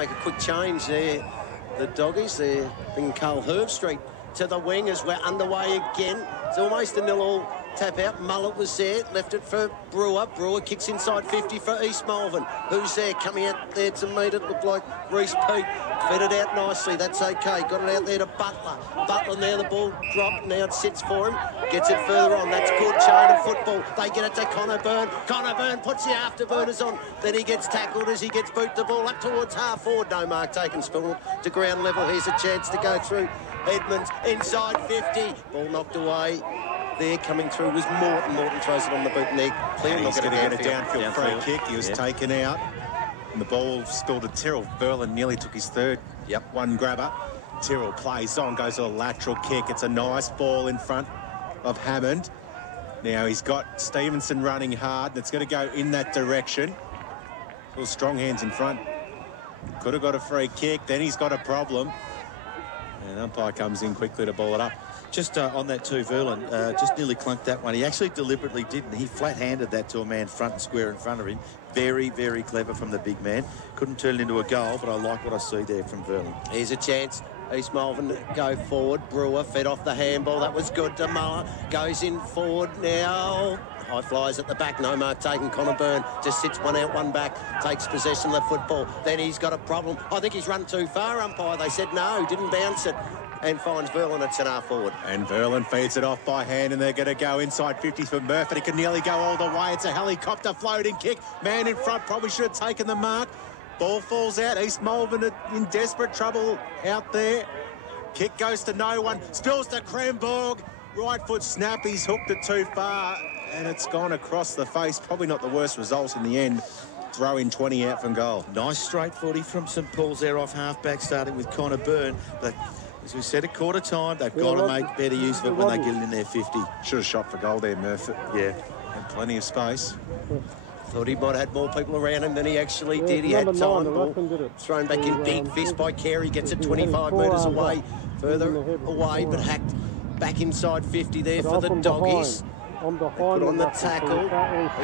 make a quick change there. The doggies, they're bringing Carl Herbstreit to the wing as we're underway again. It's almost a 0-all tap out. Mullet was there, left it for Brewer. Brewer kicks inside 50 for East Malvern. Who's there? Coming out there to meet it, looked like Reece Pete. Fed it out nicely, that's okay. Got it out there to Butler. Butler now, the ball dropped, now it sits for him. Gets it further on, that's good chain of football. They get it to Connor Byrne. Connor Byrne puts the afterburners on. Then he gets tackled as he gets boot the ball up towards half forward. No mark taken, Spill to ground level. Here's a chance to go through. Edmonds inside 50. Ball knocked away. There coming through was Morton. Morton throws it on the boot and they're clearly not going to get a downfield free kick. He was taken out. And the ball spilled to Tyrrell. Verlin nearly took his third. One grabber. Tyrrell plays on, goes to a lateral kick. It's a nice ball in front of Hammond. Now he's got Stevenson running hard. That's going to go in that direction. Little strong hands in front. Could have got a free kick. Then he's got a problem. And umpire comes in quickly to ball it up. Just on that too, Verlin just nearly clunked that one. He actually deliberately didn't. He flat-handed that to a man front and square in front of him. Very, very clever from the big man. Couldn't turn it into a goal, but I like what I see there from Verlin. Here's a chance. East Malvern go forward. Brewer fed off the handball. That was good. Muller goes in forward now. High flies at the back. No mark taken. Connor Byrne just sits one out, one back. Takes possession of the football. Then he's got a problem. I think he's run too far, umpire. They said no, didn't bounce it. And finds Verlin at centre forward. And Verlin feeds it off by hand, and they're going to go inside 50 for Murphy. He can nearly go all the way. It's a helicopter floating kick. Man in front probably should have taken the mark. Ball falls out. East Malvern in desperate trouble out there. Kick goes to no one. Spills to Cranborg. Right foot snap. He's hooked it too far, and it's gone across the face. Probably not the worst result in the end. Throw in 20 out from goal. Nice straight footy from St Paul's there off half-back, starting with Connor Byrne. But as we said at quarter time, they've got to make better use of it when they get it in their 50. Should have shot for goal there, Murphy. Yeah. And plenty of space. Thought he might have had more people around him than he actually did. He had time. Ball thrown back in big fist by Carey. Gets it 25 metres away. Further away, but hacked back inside 50 there for the doggies. Put on the tackle.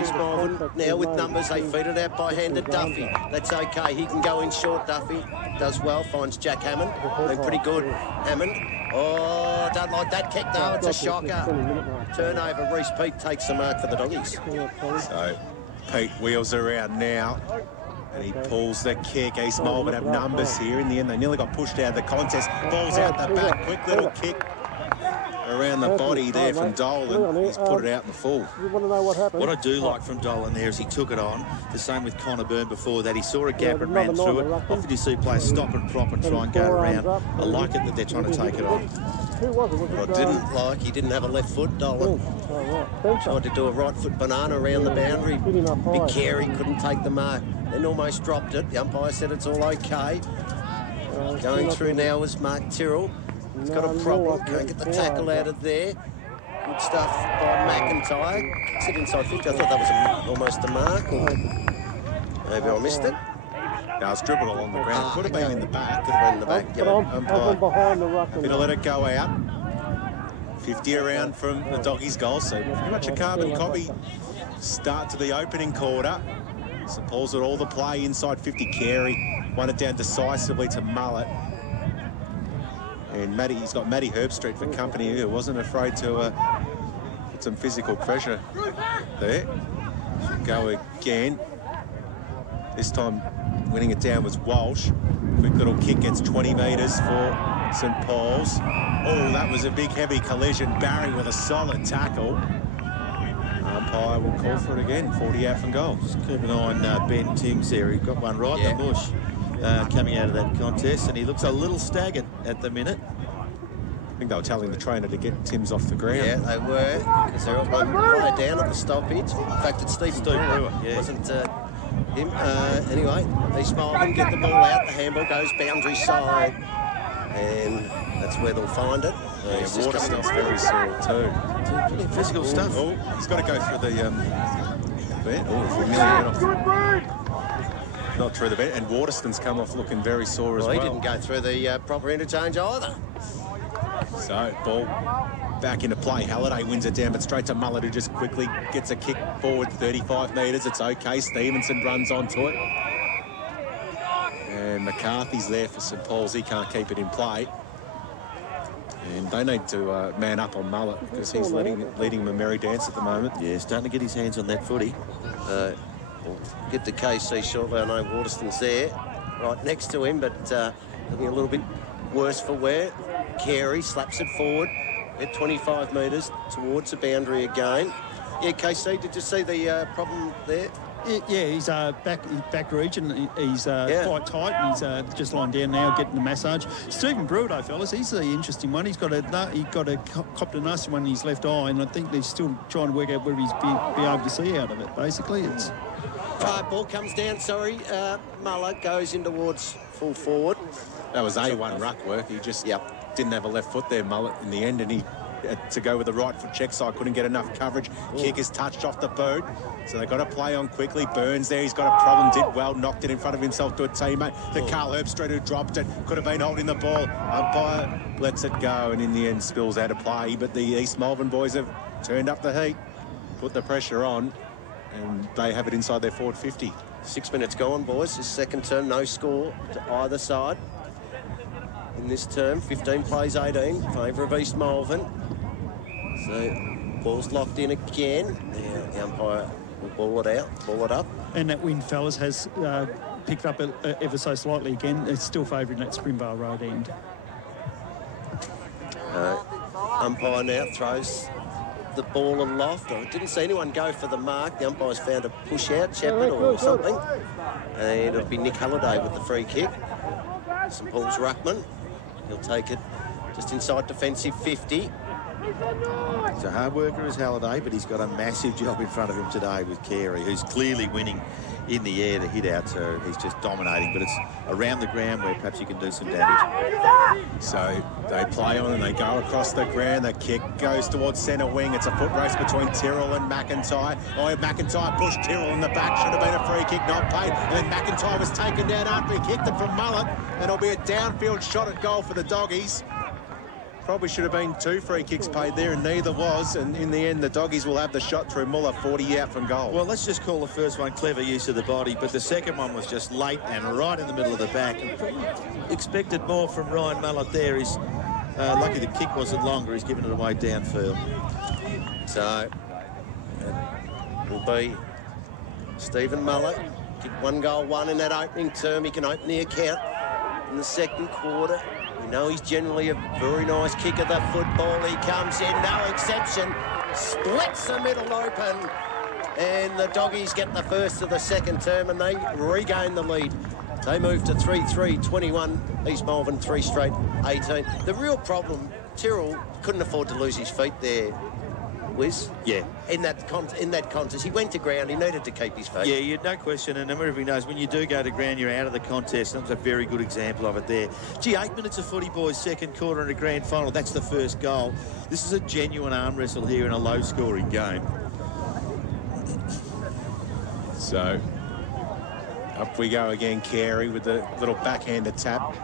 East Malvern now with numbers. They feed it out by hand to Duffy. That's okay. He can go in short, Duffy. Does well. Finds Jack Hammond. Been pretty good. Hammond. Oh, don't like that kick though. It's a shocker. Turnover. Reece Pete takes the mark for the doggies. So Pete wheels around now. And he pulls the kick. East Malvern have numbers here. In the end, they nearly got pushed out of the contest. Ball's out the back. Quick little kick around the body there from Dolan. He's put it out in the full. What I do like from Dolan there is he took it on. The same with Connor Byrne before that. He saw a gap and ran through it. Often you see players stop and prop and try and go around. I like it that they're trying to take it on. What I didn't like, he didn't have a left foot, Dolan. Tried to do a right foot banana around the boundary. Big Carey couldn't take the mark. Then almost dropped it. The umpire said it's all okay. Going through now is Mark Tyrrell. He's got a problem. Can't get the tackle out of there. Good stuff by McIntyre. Kicks it inside 50. I thought that was almost a mark. Or maybe I missed it. No, it's dribbled along the ground. Could have been in the back. Could have been in the back. Umpire happy to let it go out. 50 around from the doggies' goal. So pretty much a carbon copy start to the opening quarter. St Paul's at all the play inside 50. Carey won it down decisively to Mullet. And he's got Matty Herbstreit for company, who wasn't afraid to put some physical pressure there. Should go again. This time winning it down was Walsh. Quick little kick gets 20 metres for St Paul's. Oh, that was a big heavy collision. Barry with a solid tackle. Umpire will call for it again. 40 out from goal. Just keep an eye on Ben Timms there. He got one right in the bush. Coming out of that contest, and he looks a little staggered at the minute. I think they were telling the trainer to get Timms off the ground. Yeah, they were, because they're all going right down at the stoppage. In fact, it's Steve Brewer. Yeah. Wasn't him. Anyway, East Malvern get the ball out. The handball goes boundary side, and that's where they'll find it. Waterstone's very sore too. Pretty physical stuff. Oh, he's got to go through the vent. Oh, nearly went off. Not through the vent, and Waterston's come off looking very sore as well. He didn't go through the proper interchange either. So, ball back into play. Halliday wins it down, but straight to Mullet, who just quickly gets a kick forward 35 metres. It's okay. Stevenson runs onto it. And McCarthy's there for St Paul's. He can't keep it in play. And they need to man up on Mullet because he's leading them a merry dance at the moment. Yeah, starting to get his hands on that footy. We'll get to KC shortly. I know Waterston's there right next to him, but looking a little bit worse for wear. Carey slaps it forward at 25 metres towards the boundary again. Yeah, KC, did you see the problem there? Yeah, he's back region. He's quite tight. And he's just lying down now, getting the massage. Stephen Brewer, though, fellas, he's the interesting one. He's got a copped a nasty one in his left eye, and I think they're still trying to work out where he's be able to see out of it. Basically, it's ball comes down. Sorry, Mullet goes in towards full forward. That was A1 ruck work. He just didn't have a left foot there, Mullet, in the end, and he had to go with the right foot check side. Couldn't get enough coverage. Kick is touched off the boot, so they've got to play on quickly. Burns there. He's got a problem. Did well. Knocked it in front of himself to a teammate. The Carl Herbstreit who dropped it. Could have been holding the ball. Umpire lets it go, and in the end spills out of play. But the East Malvern boys have turned up the heat, put the pressure on, and they have it inside their forward 50. 6 minutes gone, boys. This second term, no score to either side. In this term, 15 plays 18, favour of East Malvern. So, ball's locked in again. Now, the umpire will ball it out, ball it up. And that wind, fellas, has picked up ever so slightly again. It's still favouring that Sprinvale Road end. Umpire now throws the ball aloft. I didn't see anyone go for the mark. The umpire's found a push out, Chapman or something. And it'll be Nick Halliday with the free kick. St Paul's ruckman. He'll take it just inside defensive 50. He's a hard worker as Halliday, but he's got a massive job in front of him today with Carey, who's clearly winning in the air to hit out, so he's just dominating, but it's around the ground where perhaps you can do some damage. So they play on and they go across the ground. The kick goes towards centre wing. It's a foot race between Tyrrell and McIntyre. Oh, McIntyre pushed Tyrrell in the back. Should have been a free kick, not paid. And then McIntyre was taken down after he kicked it from Mullet. And it'll be a downfield shot at goal for the Doggies. Probably should have been 2 free kicks paid there, and neither was. And in the end, the Doggies will have the shot through Muller, 40 out from goal. Well, let's just call the first one clever use of the body, but the second one was just late and right in the middle of the back. And expected more from Ryan Mullet there. He's lucky the kick wasn't longer. He's given it away downfield. So it will be Stephen Mullet. Kicked 1 goal, 1 in that opening term. He can open the account in the second quarter. We know he's generally a very nice kick of the football. He comes in, no exception, splits the middle open, and the Doggies get the first of the second term, and they regain the lead. They move to 3-3, 21, East Malvern 3 straight, 18. The real problem, Tyrrell couldn't afford to lose his feet there, Wiz. Yeah. In that contest, he went to ground. He needed to keep his feet. Yeah, you no question. And everybody knows when you do go to ground, you're out of the contest. That was a very good example of it there. Gee, 8 minutes of footy, boys. Second quarter in a grand final. That's the first goal. This is a genuine arm wrestle here in a low-scoring game. So up we go again. Carey with the little backhanded tap.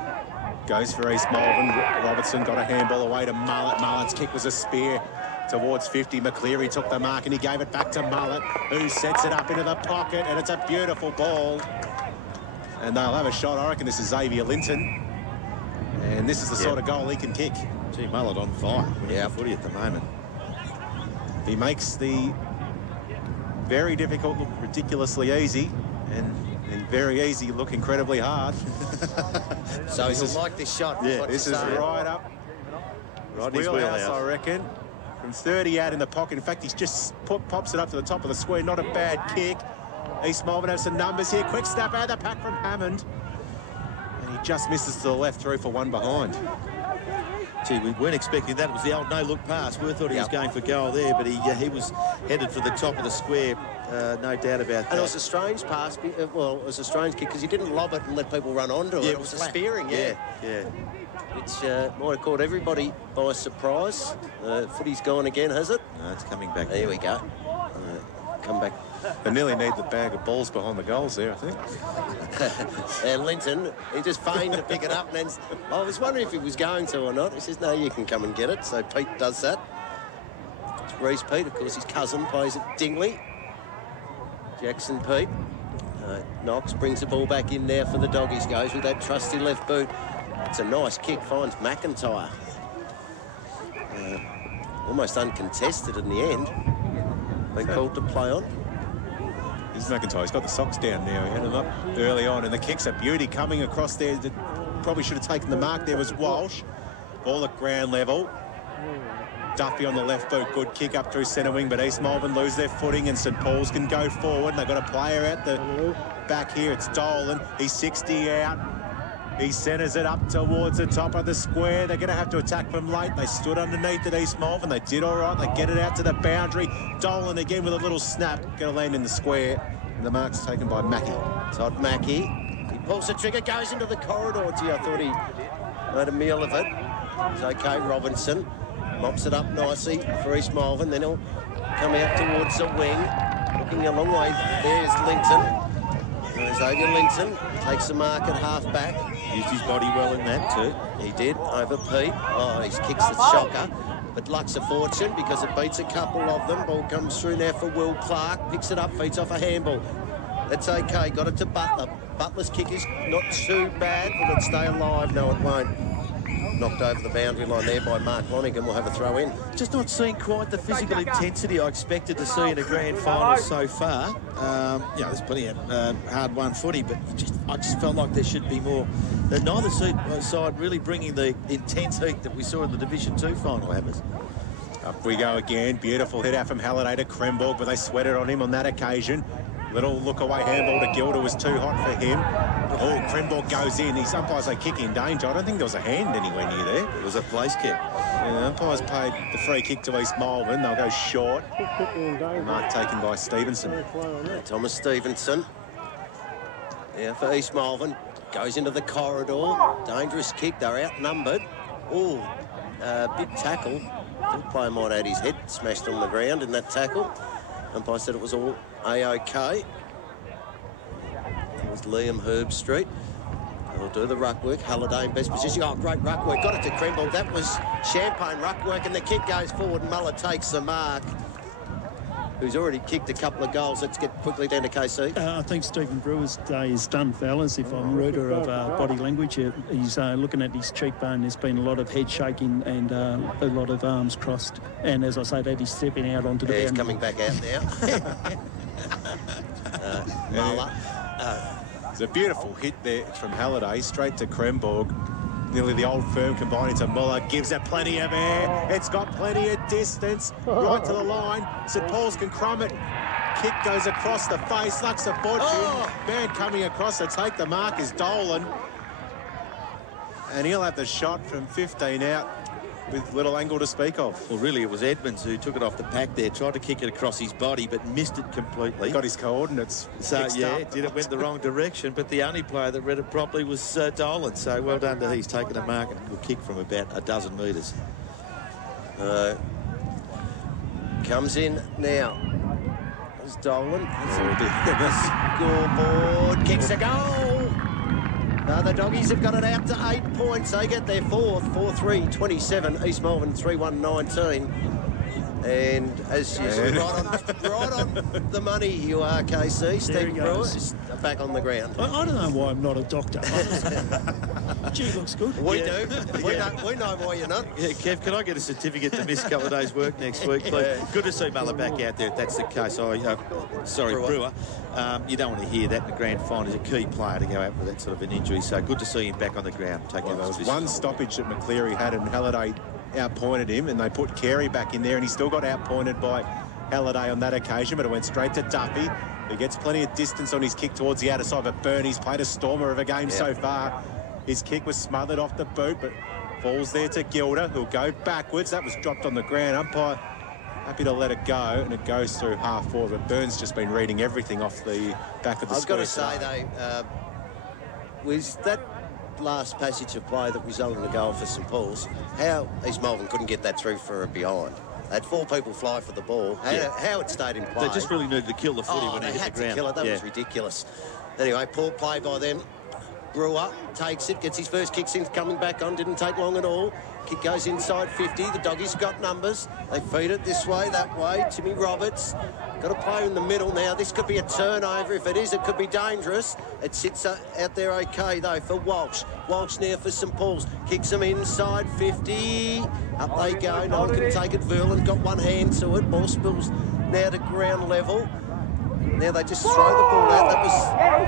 Goes for East Malvern. Robertson got a handball away to Mullet. Mullet's kick was a spear towards 50. McCleary took the mark and he gave it back to Mullet, who sets it up into the pocket, and it's a beautiful ball. And they'll have a shot. I reckon this is Xavier Linton. And this is the sort of goal he can kick. Gee, Mullet on fire. Yeah, footy at the moment. He makes the very difficult look ridiculously easy, and very easy look incredibly hard. So he'll like this shot. Yeah, this is right up his wheelhouse, I reckon. From 30 out in the pocket. In fact, he's just pops it up to the top of the square. Not a bad kick. East Malvern have some numbers here. Quick snap out of the pack from Hammond. And he just misses to the left through for 1 behind. Gee, we weren't expecting that. It was the old no-look pass. We thought he was going for goal there, but he was headed for the top of the square. No doubt about that. And it was a strange pass. Well, it was a strange kick because he didn't lob it and let people run onto it. Yeah, it was a spearing, yeah. Which might have caught everybody by surprise. Footy's gone again, has it? No, it's coming back. There we go. Come back. They nearly need the bag of balls behind the goals there, I think. And Linton, he just feigned to pick it up, and then I was wondering if he was going to or not. He says, no, you can come and get it. So Pete does that. It's Reece Pete, of course, his cousin plays at Dingley. Jackson Pete. Knox brings the ball back in there for the Doggies. Goes with that trusty left boot. It's a nice kick, finds McIntyre. Almost uncontested in the end. Been called to play on. This is McIntyre. He's got the socks down now. He had them up early on, and the kick's a beauty coming across there. Probably should have taken the mark. There was Walsh. Ball at ground level. Duffy on the left boot. Good kick up through centre wing, but East Malvern lose their footing, and St Paul's can go forward. They've got a player at the back here. It's Dolan. He's 60 out. He centres it up towards the top of the square. They're going to have to attack from late. They stood underneath at East Malvern. They did all right. They get it out to the boundary. Dolan again with a little snap. Going to land in the square. And the mark's taken by Mackie. Todd Mackie. He pulls the trigger, goes into the corridor. Gee, I thought he made a meal of it. It's okay, Robinson. Mops it up nicely for East Malvern. Then he'll come out towards the wing. Looking a long way. There's Linton. Xavier Linton takes the mark at half-back. Used his body well in that too. He did, over Pete. Oh, he kicks the shocker. But luck's a fortune because it beats a couple of them. Ball comes through now for Will Clark. Picks it up, feeds off a handball. That's okay, got it to Butler. Butler's kick is not too bad. Will it stay alive? No, it won't. Knocked over the boundary line there by Mark Lonigan. We'll have a throw in. Just not seeing quite the physical intensity I expected to see in a grand final so far. There's plenty of hard-won footy, but I just felt like there should be more. Neither side really bringing the intense heat that we saw in the Division 2 final, Hammers. Up we go again. Beautiful hit out from Halliday to Kremborg, but they sweated on him on that occasion. Little look-away handball to Gilder was too hot for him. Oh, Kremborg goes in. These umpires say kick in danger. I don't think there was a hand anywhere near there. It was a place kick. Yeah, the umpires paid the free kick to East Malvern. They'll go short. Mark taken by Stevenson. Thomas Stevenson. Yeah, for East Malvern. Goes into the corridor. Dangerous kick. They're outnumbered. Oh, big tackle. I think the player might have had his head smashed on the ground in that tackle. Umpire said it was all A-OK. That was Liam Herbstreit. He'll do the ruck work. Halliday in best position. Oh, great ruck work. Got it to Kremborg. That was champagne ruck work, and the kick goes forward, and Muller takes the mark. Who's already kicked a couple of goals. Let's get quickly down to KC. I think Stephen Brewer's day is done, fellas. If I'm a reader of body language, he's looking at his cheekbone. There's been a lot of head shaking and a lot of arms crossed. And as I say that, he's stepping out onto the boundary. He's coming back out now. Muller. It's a beautiful hit there from Halliday, straight to Kremborg. Nearly the old firm combining to Muller, gives it plenty of air. It's got plenty of distance, right to the line. St Paul's can crumb it. Kick goes across the face, luck's a fortune. Man coming across to take the mark is Dolan. And he'll have the shot from 15 out with little angle to speak of. Well, really, it was Edmonds who took it off the pack there, tried to kick it across his body, but missed it completely. Got his coordinates. So, yeah, it went the wrong direction, but the only player that read it properly was Dolan. So, well done to him. He's taken a mark and will kick from about a dozen metres. Comes in now. There's Dolan. Scoreboard. Kicks a goal. No, the Doggies have got it out to 8 points. They get their fourth, 4-3-27. East Malvern 3-1-19. And as you said, right on the money you are, KC. Steve Brewer is back on the ground. I don't know why I'm not a doctor. Gee, looks good. We do. We know why you're not. Yeah, Kev, can I get a certificate to miss a couple of days' work next week, please? Yeah. Good to see Muller back out there, if that's the case. Sorry, Brewer. You don't want to hear that in the grand final. He's a key player to go out with that sort of an injury. So good to see him back on the ground. There was one stoppage that McCleary had, and Halliday outpointed him, and they put Carey back in there, and he still got outpointed by Halliday on that occasion, but it went straight to Duffy. He gets plenty of distance on his kick towards the outer side, but Burney's played a stormer of a game so far. His kick was smothered off the boot, but falls there to Gilder, who'll go backwards. That was dropped on the ground. Umpire happy to let it go, and it goes through half forward, but Burns just been reading everything off the back of the square. I've got to say, though, was that last passage of play that resulted in a goal for St Paul's, how East Malvern couldn't get that through for a behind. They had 4 people fly for the ball. How it stayed in play. They just really needed to kill the footy when it hit the ground. They had to kill it. That was ridiculous. Anyway, poor play by them. Brewer takes it, gets his first kick since coming back on. Didn't take long at all. Kick goes inside 50. The Doggies got numbers. They feed it this way, that way. Timmy Roberts Got a player in the middle now. This could be a turnover. If it is, it could be dangerous. It sits out there okay, though, for Walsh. Walsh now for St Paul's. Kicks them inside, 50. Up they go. No one can take it. Verland got one hand to it. Ball spills now to ground level. Now they just throw the ball out. That was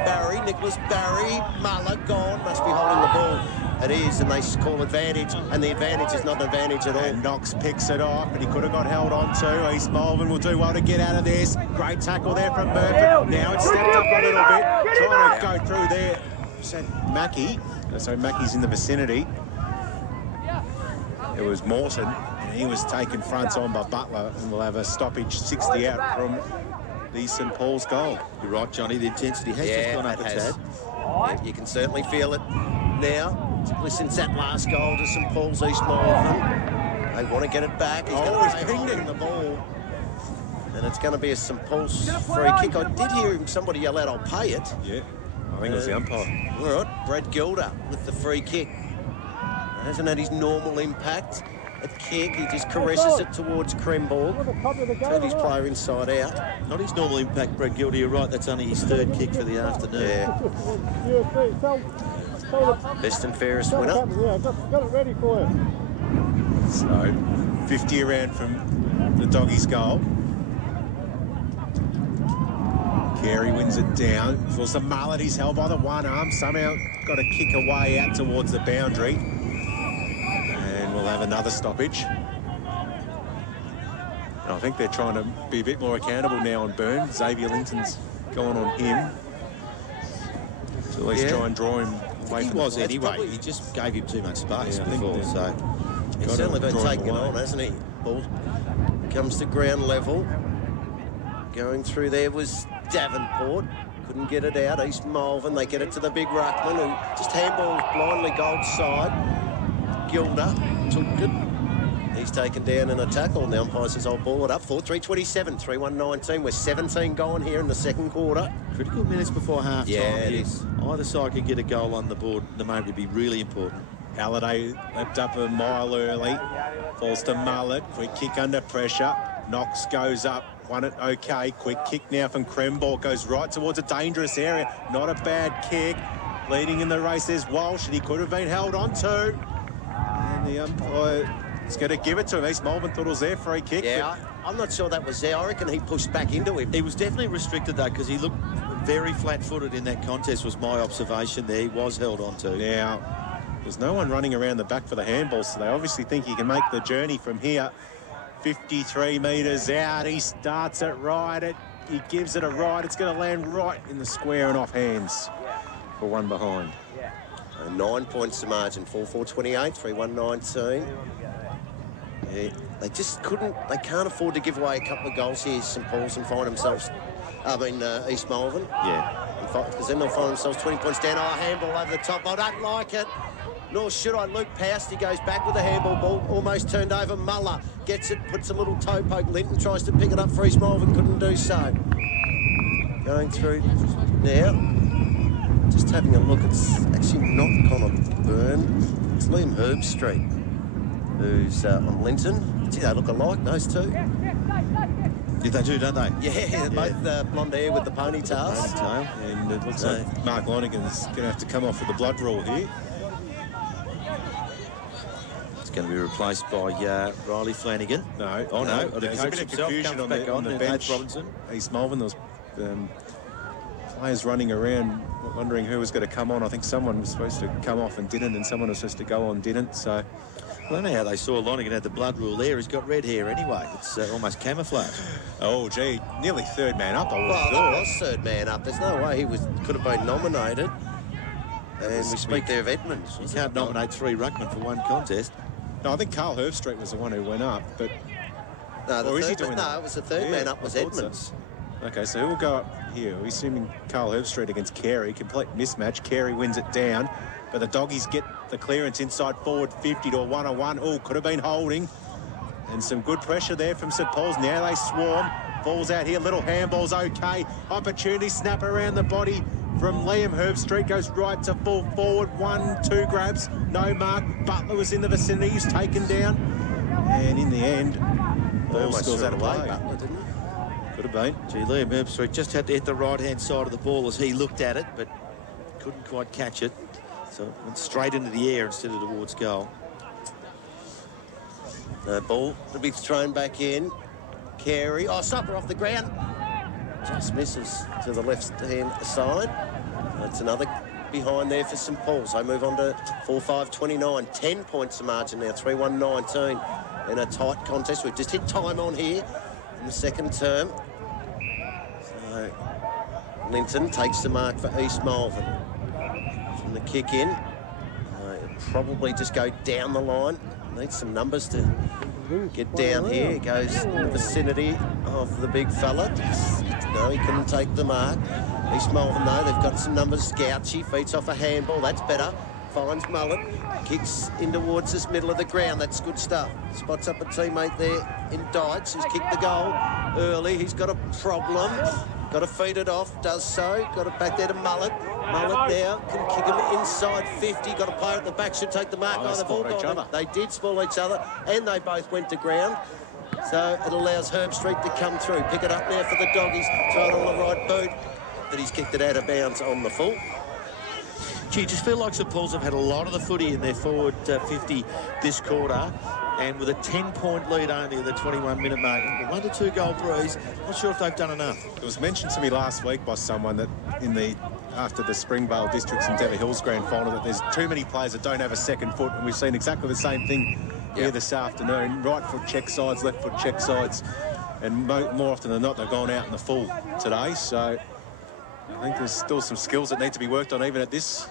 Barry, Nicholas Barry. Muller gone. Must be holding the ball. It is, and they call advantage, and the advantage is not an advantage at all. And Knox picks it off, but he could have got held on to. East Malvern will do well to get out of this. Great tackle there from Murphy. Now it's stepped up a little bit, trying to go through there. Sent Mackie, so Mackie's in the vicinity. It was Mawson, and he was taken fronts on by Butler, and we'll have a stoppage 60 out from the St Paul's goal. You're right, Johnny, the intensity has just gone up a tad. Yeah, you can certainly feel it now. Since that last goal to St Paul's East Malvern. They want to get it back. He's going to be holding the ball. And it's going to be a St Paul's free kick. I did hear somebody yell out, "I'll pay it." Yeah, I think it was the umpire. All right, Brad Gilder with the free kick. Hasn't had his normal impact at kick. He just caresses it towards Kremball. Turned his player inside out. Not his normal impact, Brad Gilder. You're right, that's only his third kick for the afternoon. Yeah. Best and fairest winner. Yeah, got it ready for you. So, 50 around from the Doggies' goal. Carey wins it down. Feels the mullet. He's held by the one arm. Somehow got a kick away out towards the boundary. And we'll have another stoppage. And I think they're trying to be a bit more accountable now on Byrne. Xavier Linton's gone on him. To at least try and draw him away. He was anyway. He just gave him too much space before. So he's certainly been taking it on, hasn't he? Ball comes to ground level. Going through there was Davenport. Couldn't get it out. East Malvern. They get it to the big ruckman who just handballs blindly Gold side. Gilder took it. He's taken down in a tackle. The umpire says, "I'll ball it up for 3:27, 3:1:19. We're 17 gone here in the second quarter. Critical minutes before half-time. Yeah, it is. Either side could get a goal on the board. The moment would be really important. Halliday leapt up a mile early. Falls to Mullet. Quick kick under pressure. Knox goes up. Won it okay. Quick kick now from Kremball. Goes right towards a dangerous area. Not a bad kick. Leading in the race, there's Walsh, and he could have been held on to. And the umpire is going to give it to him. East Malvern thought it was their free kick. Yeah, I'm not sure that was there. I reckon he pushed back into him. He was definitely restricted, though, because he looked very flat-footed in that contest, was my observation there. He was held on to. Now, there's no one running around the back for the handball, so they obviously think he can make the journey from here. 53 metres out. He starts it right. He gives it a right. It's going to land right in the square and off hands for one behind. 9 points to margin. 4-4-28, 3-1-19. Yeah, they just couldn't. They can't afford to give away a couple of goals here, St Paul's, and find themselves. East Malvern. Yeah. Because then they'll find themselves 20 points down. Oh, handball over the top. I don't like it. Nor should I. Luke Pousty goes back with the handball ball. Almost turned over. Muller gets it, puts a little toe poke. Linton tries to pick it up for East Malvern. Couldn't do so. Going through now. Just having a look. It's actually not Connor Byrne. It's Liam Herbstreit, who's on Linton. Gee, they look alike, those two. Yeah, they do, don't they? Yeah, both blonde hair with the ponytails. Ponytail. And it looks like Mark Lonergan's going to have to come off with the blood rule here. It's going to be replaced by Riley Flanagan. No. Oh, no. There's a bit of confusion on the bench. Robinson. East Malvern, there was players running around wondering who was going to come on. I think someone was supposed to come off and didn't, and someone was supposed to go on didn't. So I don't know how they saw Lonergan had the blood rule there. He's got red hair anyway. It's almost camouflage. Oh, gee, nearly third man up, I would have Well, thought. that was third man up. There's no way he could have been nominated. And we speak there of Edmonds. You can't nominate 3 ruckmen for one contest. No, I think Carl Herbstreit was the one who went up, but... No, or is he doing it that? was the third man up was Edmonds. So. Okay, so who will go up here? We're assuming Carl Herbstreit against Carey. Complete mismatch. Carey wins it down, but the Doggies get the clearance inside forward 50 to a 1-on-1. Oh, could have been holding. And some good pressure there from St Paul's. Now they swarm. Falls out here. Little handball's okay. Opportunity snap around the body from Liam Herbstreit. Goes right to full forward. 1-2 grabs. No mark. Butler was in the vicinity. He's taken down. And in the end, ball Almost spills out of threw it play. away, Butler, didn't he? Could Could have been. Gee, Liam Herbstreit just had to hit the right-hand side of the ball as he looked at it, but couldn't quite catch it. So it went straight into the air instead of towards goal. The ball to be thrown back in. Carey. Oh, Supper off the ground. Just misses to the left-hand side. That's another behind there for St Paul's. They move on to 4-5-29. 10 points the margin now. 3-1-19 in a tight contest. We've just hit time on here in the second term. So Linton takes the mark for East Malvern. From the kick in. It'll probably just go down the line. Needs some numbers to get down here. He goes in the vicinity of the big fella. No, he couldn't take the mark. East Malvern, though, they've got some numbers. Gouchy feeds off a handball. That's better. Finds Mullet. Kicks in towards this middle of the ground. That's good stuff. Spots up a teammate there in Dykes, who's kicked the goal early. He's got a problem. Got to feed it off. Does so. Got it back there to Mullet. Mullet now can kick him inside 50. Got a player at the back. Should take the mark. Oh, they've all got each other. They did spoil each other, and they both went to ground. So it allows Herbstreit to come through. Pick it up now for the Doggies. Throw it on the right boot. But he's kicked it out of bounds on the full. Gee, just feel like St Paul's have had a lot of the footy in their forward 50 this quarter. And with a 10-point lead only at the 21-minute mark, a 1 to 2 goal breeze, not sure if they've done enough. It was mentioned to me last week by someone that after the Springvale Districts and Dever Hills Grand Final that there's too many players that don't have a second foot, and we've seen exactly the same thing here this afternoon. Right foot check sides, left foot check sides, and more often than not they've gone out in the full today. So I think there's still some skills that need to be worked on even at this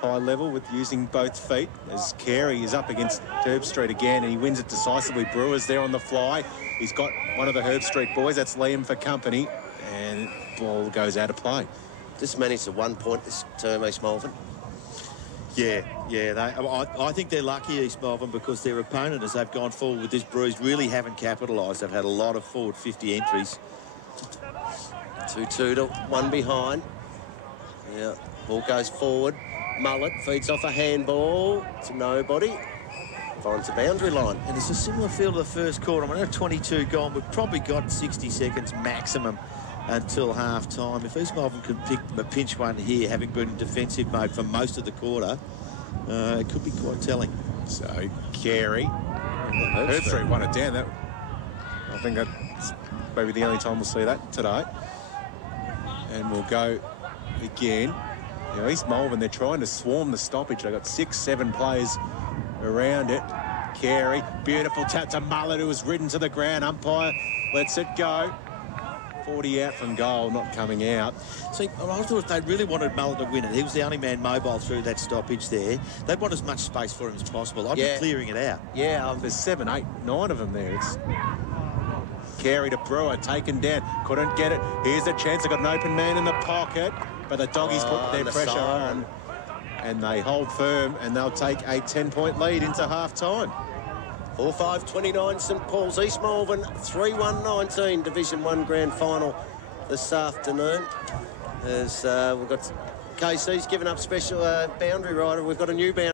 high level with using both feet, as Carey is up against Herbstreit again, and he wins it decisively. Brewer's there on the fly. He's got one of the Herbstreit boys, that's Liam for company, and ball goes out of play. Just managed to 1 point this term, East Malvern. Yeah, I think they're lucky, East Malvern, because their opponent, as they've gone forward with this breeze, really haven't capitalised. They've had a lot of forward 50 entries. 2-2 to 1 behind. Yeah, ball goes forward. Mullet feeds off a handball to nobody. Finds the boundary line. And it's a similar feel to the first quarter. I mean, 22 gone. We've probably got 60 seconds maximum until half-time. If East Malvern can pick a pinch one here, having been in defensive mode for most of the quarter, it could be quite telling. So, Carey. Herbstreit won it down. I think that's maybe the only time we'll see that today. And we'll go again. You know, East Malvern, they're trying to swarm the stoppage. They've got 6-7 players around it. Carey, beautiful tap to Mullet, who was ridden to the ground. Umpire lets it go. 40 out from goal, not coming out. See, I thought if they really wanted Mullet to win it, he was the only man mobile through that stoppage there. They'd want as much space for him as possible. I'd be clearing it out. Yeah, there's 7, 8, 9 of them there. It's Carey to Brewer, taken down. Couldn't get it. Here's the chance. They've got an open man in the pocket, but the Doggies put their pressure on, and they hold firm, and they'll take a 10-point lead into half-time. 4-5-29 St Paul's. East Malvern 3-1-19 Division 1 Grand Final this afternoon. As we've got KC's given up special boundary rider. We've got a new boundary.